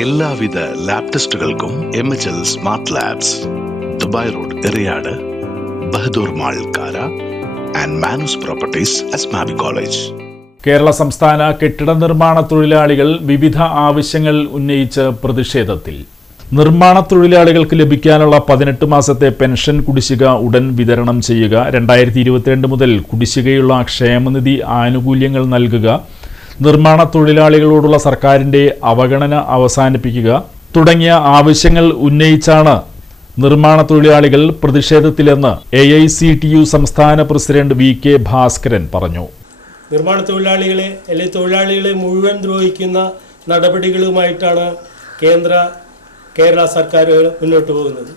എല്ലാവിധ lab ടെസ്റ്റുകൾക്കും M H L smart labs Dubai road Eriyad Bahadur mall Kara and Manoos properties Asmabi college Kerala സംസ്ഥാന കെട്ടിട നിർമ്മാണ തൊഴിലാളികൾ വിവിധ ആവശ്യങ്ങൾ ഉന്നയിച്ച് പ്രതിഷേധത്തിൽ. നിർമ്മാണ തൊഴിലാളികൾക്ക് ലഭിക്കാനുള്ള പതിനെട്ട് മാസത്തെ പെൻഷൻ കുടിശ്ശിക ഉടൻ വിതരണം ചെയ്യുക. രണ്ടായിരത്തി ഇരുപത്തിരണ്ട് മുതൽ കുടിശ്ശികയുള്ള ക്ഷേമനിധി ആനുകൂല്യങ്ങൾ നൽകുക. നിർമ്മാണ തൊഴിലാളികളോടുള്ള സർക്കാരിന്റെ അവഗണന അവസാനിപ്പിക്കുക തുടങ്ങിയ ആവശ്യങ്ങൾ ഉന്നയിച്ചാണ് നിർമ്മാണ തൊഴിലാളികൾ പ്രതിഷേധത്തിലെന്ന് A I C T U സംസ്ഥാന പ്രസിഡന്റ് വി കെ ഭാസ്കരൻ പറഞ്ഞു. നിർമ്മാണ തൊഴിലാളികളെ അല്ലെങ്കിൽ തൊഴിലാളികളെ മുഴുവൻ ദ്രോഹിക്കുന്ന നടപടികളുമായിട്ടാണ് കേന്ദ്ര കേരള സർക്കാരുകൾ മുന്നോട്ട് പോകുന്നത്.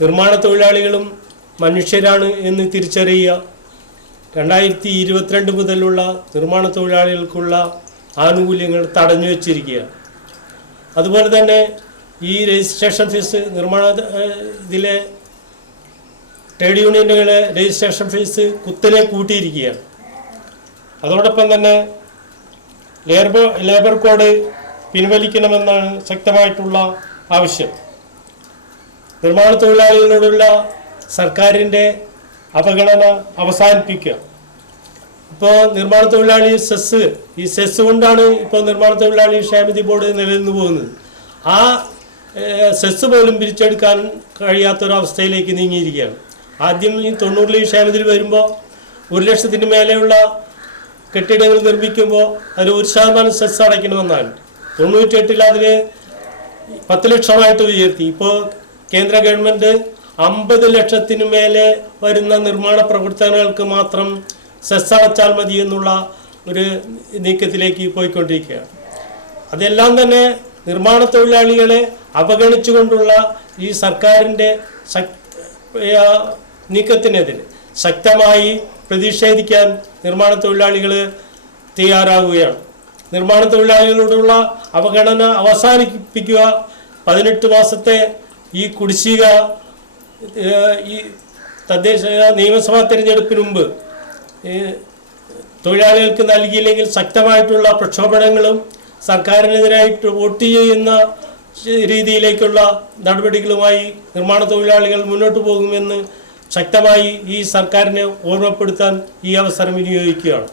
നിർമ്മാണ തൊഴിലാളികളും മനുഷ്യരാണ് എന്ന് തിരിച്ചറിയുക രണ്ടായിരത്തി ഇരുപത്തിരണ്ട് മുതലുള്ള നിർമ്മാണ തൊഴിലാളികൾക്കുള്ള ആനുകൂല്യങ്ങൾ തടഞ്ഞു വച്ചിരിക്കുകയാണ്. അതുപോലെ തന്നെ ഈ രജിസ്ട്രേഷൻ ഫീസ് നിർമ്മാണ ഇതിലെ ട്രേഡ് യൂണിയനുകളെ രജിസ്ട്രേഷൻ ഫീസ് കുത്തനെ കൂട്ടിയിരിക്കുകയാണ്. അതോടൊപ്പം തന്നെ ലേബർ ലേബർ കോഡ് പിൻവലിക്കണമെന്നാണ് ശക്തമായിട്ടുള്ള ആവശ്യം. നിർമ്മാണ തൊഴിലാളികളോടുള്ള സർക്കാരിന്റെ അവഗണന അവസാനിപ്പിക്കുക. ഇപ്പോൾ നിർമ്മാണ തൊഴിലാളി സെസ് ഈ സെസ് കൊണ്ടാണ് ഇപ്പോൾ നിർമ്മാണ തൊഴിലാളി ക്ഷേമനിധി ബോർഡ് നിലനിന്ന് പോകുന്നത്. ആ സെസ് പോലും പിരിച്ചെടുക്കാൻ കഴിയാത്തൊരവസ്ഥയിലേക്ക് നീങ്ങിയിരിക്കുകയാണ്. ആദ്യം ഈ തൊണ്ണൂറിൽ ക്ഷേമനിധി വരുമ്പോൾ ഒരു ലക്ഷത്തിന് മേലെയുള്ള കെട്ടിടങ്ങൾ നിർമ്മിക്കുമ്പോൾ അതിൽ ഒരു ശതമാനം സെസ് അടയ്ക്കണമെന്നാണ്. തൊണ്ണൂറ്റെട്ടിൽ അതിന് പത്ത് ലക്ഷമായിട്ട് ഉയർത്തി. ഇപ്പോൾ കേന്ദ്ര ഗവൺമെന്റ് അമ്പത് ലക്ഷത്തിന് മേലെ വരുന്ന നിർമ്മാണ പ്രവർത്തനങ്ങൾക്ക് മാത്രം സെസ് അടച്ചാൽ മതി എന്നുള്ള ഒരു നീക്കത്തിലേക്ക് പോയിക്കൊണ്ടിരിക്കുകയാണ്. അതെല്ലാം തന്നെ നിർമ്മാണ തൊഴിലാളികളെ അവഗണിച്ചുകൊണ്ടുള്ള ഈ സർക്കാരിന്റെ നീക്കത്തിനെതിരെ ശക്തമായി പ്രതിഷേധിക്കാൻ നിർമ്മാണ തൊഴിലാളികൾ തയ്യാറാവുകയാണ്. നിർമ്മാണ തൊഴിലാളികളോടുള്ള അവഗണന അവസാനിപ്പിക്കുക പതിനെട്ട് മാസത്തെ ഈ കുടിശ്ശിക ഈ തദ്ദേശ നിയമസഭാ തെരഞ്ഞെടുപ്പിന് മുമ്പ് തൊഴിലാളികൾക്ക് നൽകിയില്ലെങ്കിൽ ശക്തമായിട്ടുള്ള പ്രക്ഷോഭങ്ങളും സർക്കാരിനെതിരായിട്ട് വോട്ട് ചെയ്യുന്ന രീതിയിലേക്കുള്ള നടപടികളുമായി നിർമ്മാണ തൊഴിലാളികൾ മുന്നോട്ട് പോകുമെന്ന് ശക്തമായി ഈ സർക്കാരിനെ ഓർമ്മപ്പെടുത്താൻ ഈ അവസരം വിനിയോഗിക്കുകയാണ്.